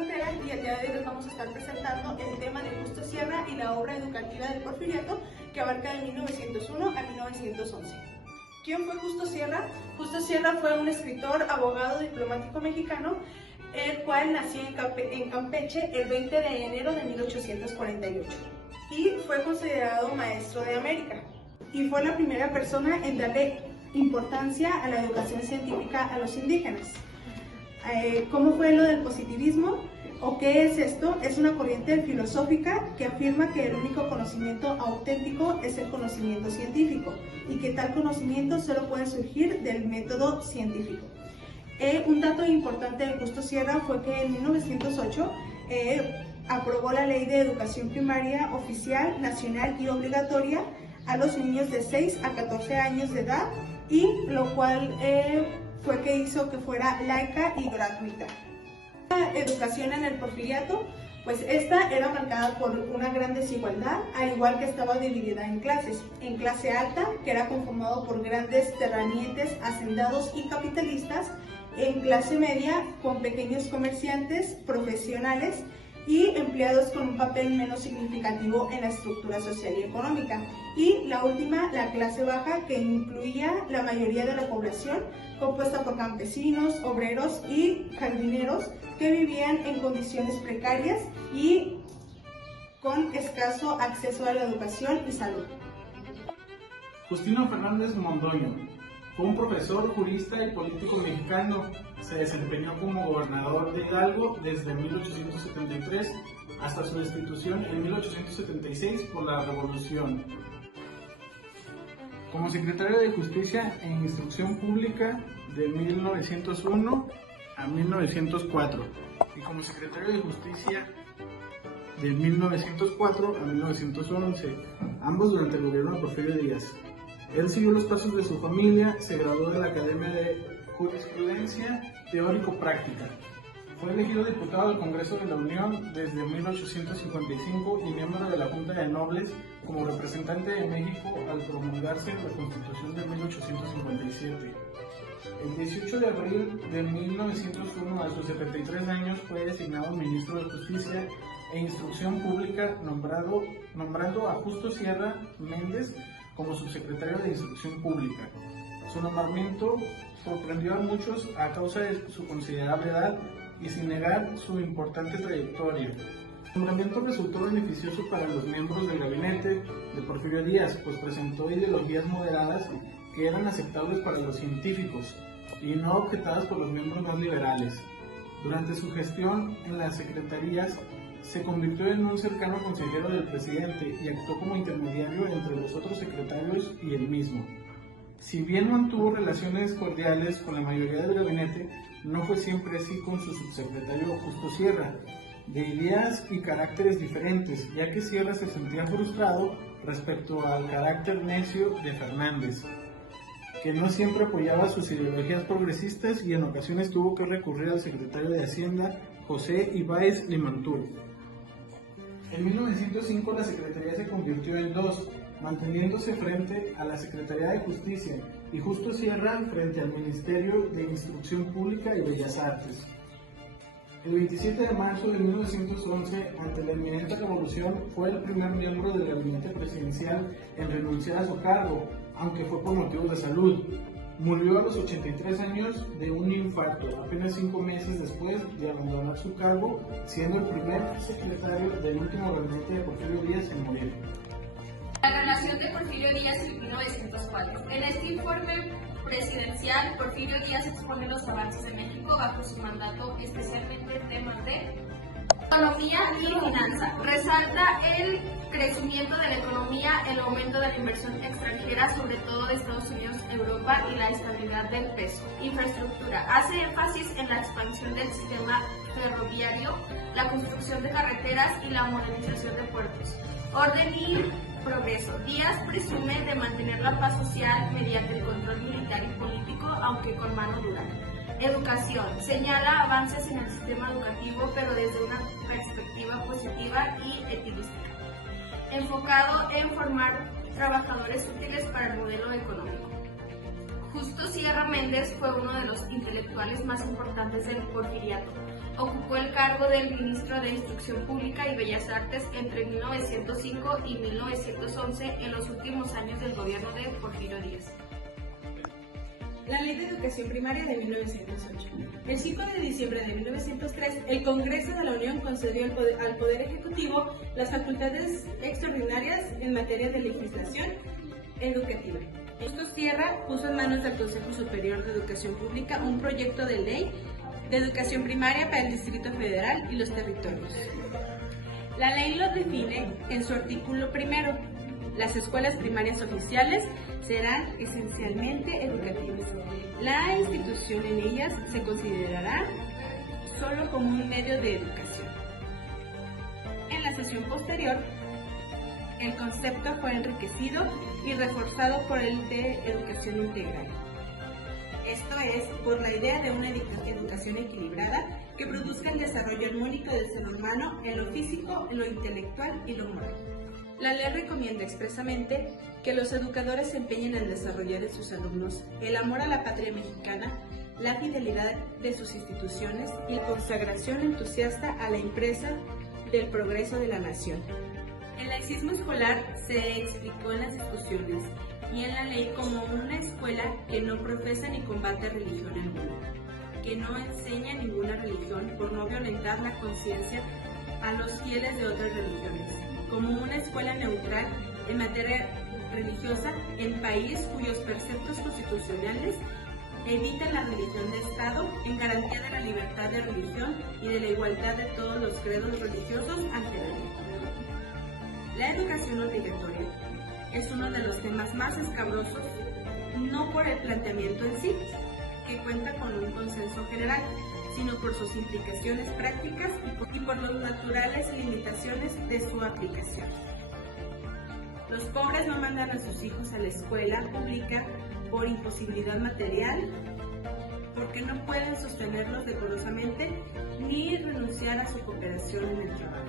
Pantera y el día de hoy les vamos a estar presentando el tema de Justo Sierra y la obra educativa del Porfiriato que abarca de 1901 a 1911. ¿Quién fue Justo Sierra? Justo Sierra fue un escritor, abogado, diplomático mexicano, el cual nació en Campeche el 20 de enero de 1848 y fue considerado maestro de América. Y fue la primera persona en darle importancia a la educación científica a los indígenas. ¿Cómo fue lo del positivismo? ¿O qué es esto? Es una corriente filosófica que afirma que el único conocimiento auténtico es el conocimiento científico y que tal conocimiento solo puede surgir del método científico. Un dato importante de Justo Sierra fue que en 1908 aprobó la Ley de Educación Primaria Oficial, Nacional y Obligatoria a los niños de 6 a 14 años de edad, y lo cual fue que hizo que fuera laica y gratuita. La educación en el Porfiriato, pues esta era marcada por una gran desigualdad, al igual que estaba dividida en clases. En clase alta, que era conformado por grandes terratenientes, hacendados y capitalistas; en clase media, con pequeños comerciantes, profesionales y empleados con un papel menos significativo en la estructura social y económica; y la última, la clase baja, que incluía la mayoría de la población, compuesta por campesinos, obreros y jardineros que vivían en condiciones precarias y con escaso acceso a la educación y salud. Justino Fernández Mondoño fue un profesor, jurista y político mexicano. Se desempeñó como gobernador de Hidalgo desde 1873 hasta su destitución en 1876 por la Revolución. Como secretario de Justicia e Instrucción Pública de 1901 a 1904 y como secretario de Justicia de 1904 a 1911, ambos durante el gobierno de Porfirio Díaz. Él siguió los pasos de su familia, se graduó de la Academia de Jurisprudencia Teórico-Práctica. Fue elegido diputado del Congreso de la Unión desde 1855 y miembro de la Junta de Nobles como representante de México al promulgarse la Constitución de 1857. El 18 de abril de 1901, a sus 73 años, fue designado ministro de Justicia e Instrucción Pública, nombrando a Justo Sierra Méndez como subsecretario de Instrucción Pública. Su nombramiento sorprendió a muchos a causa de su considerable edad y sin negar su importante trayectoria. El nombramiento resultó beneficioso para los miembros del gabinete de Porfirio Díaz, pues presentó ideologías moderadas que eran aceptables para los científicos y no objetadas por los miembros más liberales. Durante su gestión en las secretarías, se convirtió en un cercano consejero del presidente y actuó como intermediario entre los otros secretarios y él mismo. Si bien mantuvo relaciones cordiales con la mayoría del gabinete, no fue siempre así con su subsecretario Justo Sierra, de ideas y caracteres diferentes, ya que Sierra se sentía frustrado respecto al carácter necio de Fernández, que no siempre apoyaba sus ideologías progresistas y en ocasiones tuvo que recurrir al secretario de Hacienda, José Ibáez Limantur. En 1905 la Secretaría se convirtió en dos, manteniéndose frente a la Secretaría de Justicia y Justo Sierra frente al Ministerio de Instrucción Pública y Bellas Artes. El 27 de marzo de 1911, ante la inminente revolución, fue el primer miembro del gabinete presidencial en renunciar a su cargo, aunque fue por motivos de salud. Murió a los 83 años de un infarto, apenas 5 meses después de abandonar su cargo, siendo el primer secretario del último gabinete de Porfirio Díaz en morir. La relación de Porfirio Díaz y 1904. En este informe presidencial, Porfirio Díaz expone los avances de México bajo su mandato, especialmente en temas de economía y finanza. Resalta el crecimiento de la economía, el aumento de la inversión extranjera, sobre todo de Estados Unidos, Europa, y la estabilidad del peso. Infraestructura. Hace énfasis en la expansión del sistema ferroviario, la construcción de carreteras y la modernización de puertos. Orden y progreso. Díaz presume de mantener la paz social mediante el control militar y político, aunque con mano dura. Educación. Señala avances en el sistema educativo, pero desde una perspectiva positiva y equilística, enfocado en formar trabajadores útiles para el modelo económico. Justo Sierra Méndez fue uno de los intelectuales más importantes del Porfiriato. Ocupó el cargo del ministro de Instrucción Pública y Bellas Artes entre 1905 y 1911 en los últimos años del gobierno de Porfirio Díaz. La Ley de Educación Primaria de 1908. El 5 de diciembre de 1903, el Congreso de la Unión concedió al Poder Ejecutivo las facultades extraordinarias en materia de legislación educativa. Justo Sierra puso en manos del Consejo Superior de Educación Pública un proyecto de ley de educación primaria para el Distrito Federal y los territorios. La ley lo define en su artículo primero. Las escuelas primarias oficiales serán esencialmente educativas. La institución en ellas se considerará solo como un medio de educación. En la sesión posterior, el concepto fue enriquecido y reforzado por el de educación integral. Esto es, por la idea de una educación equilibrada que produzca el desarrollo armónico del ser humano en lo físico, en lo intelectual y lo moral. La ley recomienda expresamente que los educadores se empeñen en desarrollar en sus alumnos el amor a la patria mexicana, la fidelidad de sus instituciones y la consagración entusiasta a la empresa del progreso de la nación. El laicismo escolar se explicó en las discusiones y en la ley como una escuela que no profesa ni combate religión alguna, que no enseña ninguna religión por no violentar la conciencia a los fieles de otras religiones, como una escuela neutral en materia religiosa en país cuyos preceptos constitucionales evitan la religión de Estado en garantía de la libertad de religión y de la igualdad de todos los credos religiosos ante la ley. La educación obligatoria es uno de los temas más escabrosos, no por el planteamiento en sí, que cuenta con un consenso general, sino por sus implicaciones prácticas y por las naturales limitaciones de su aplicación. Los pobres no mandan a sus hijos a la escuela pública por imposibilidad material, porque no pueden sostenerlos decorosamente ni renunciar a su cooperación en el trabajo.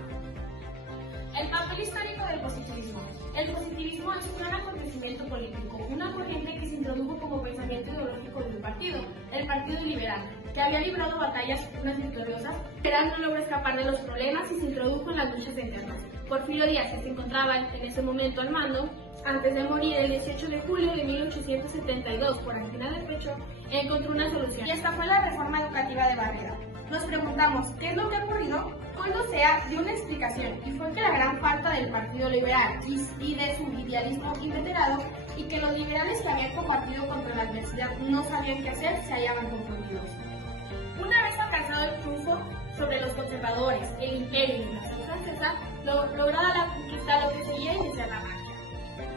El papel histórico del positivismo. El positivismo es un gran acontecimiento político, una corriente que se introdujo como pensamiento ideológico de un partido, el Partido Liberal, que había librado batallas unas victoriosas, pero no logró escapar de los problemas y se introdujo en las luchas internas. Porfirio Díaz, que se encontraba en ese momento al mando, antes de morir el 18 de julio de 1872 por angina de pecho, encontró una solución. Y esta fue la reforma educativa de Barreda. Nos preguntamos, ¿qué es lo que ha ocurrido? Cuando sea dio una explicación, y fue que la gran falta del Partido Liberal y de su idealismo inveterado, y que los liberales que habían combatido contra la adversidad no sabían qué hacer, se hallaban confundidos. Una vez alcanzado el triunfo sobre los conservadores, el imperio y la invasión francesa, lograda la conquista, lo que seguía iniciar la marcha.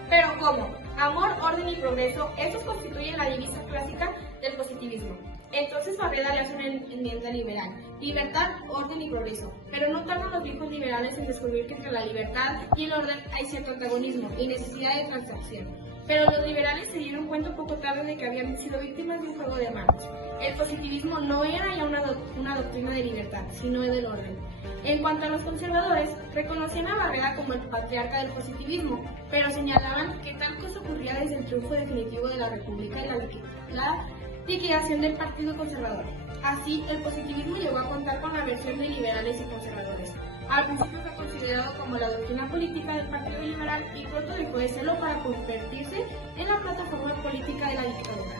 Pero ¿cómo? Amor, orden y progreso, estos constituyen la divisa clásica del positivismo. Entonces Barreda le hace una enmienda liberal: libertad, orden y progreso. Pero no tardan los viejos liberales en descubrir que entre la libertad y el orden hay cierto antagonismo y necesidad de transacción. Pero los liberales se dieron cuenta poco tarde de que habían sido víctimas de un juego de manos. El positivismo no era ya una doctrina de libertad, sino del orden. En cuanto a los conservadores, reconocían a Barreda como el patriarca del positivismo, pero señalaban que tal cosa ocurría desde el triunfo definitivo de la República y la liquidación del Partido Conservador. Así, el positivismo llegó a contar con la versión de liberales y conservadores. Al principio fue considerado como la doctrina política del Partido Liberal y pronto dejó de serlo para convertirse en la plataforma política de la dictadura.